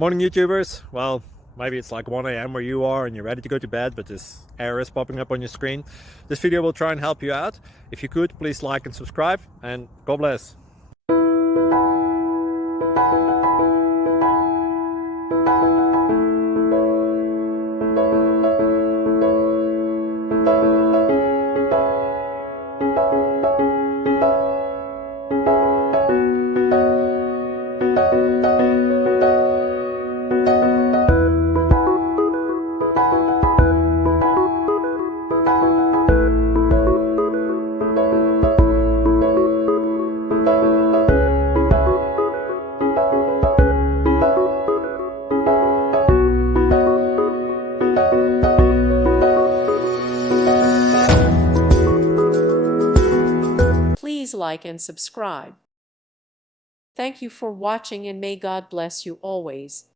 Morning YouTubers. Well, maybe it's like 1 a.m. where you are and you're ready to go to bed, but this error is popping up on your screen. This video will try and help you out. If you could, please like and subscribe, and God bless. Please like and subscribe. Thank you for watching, and may God bless you always.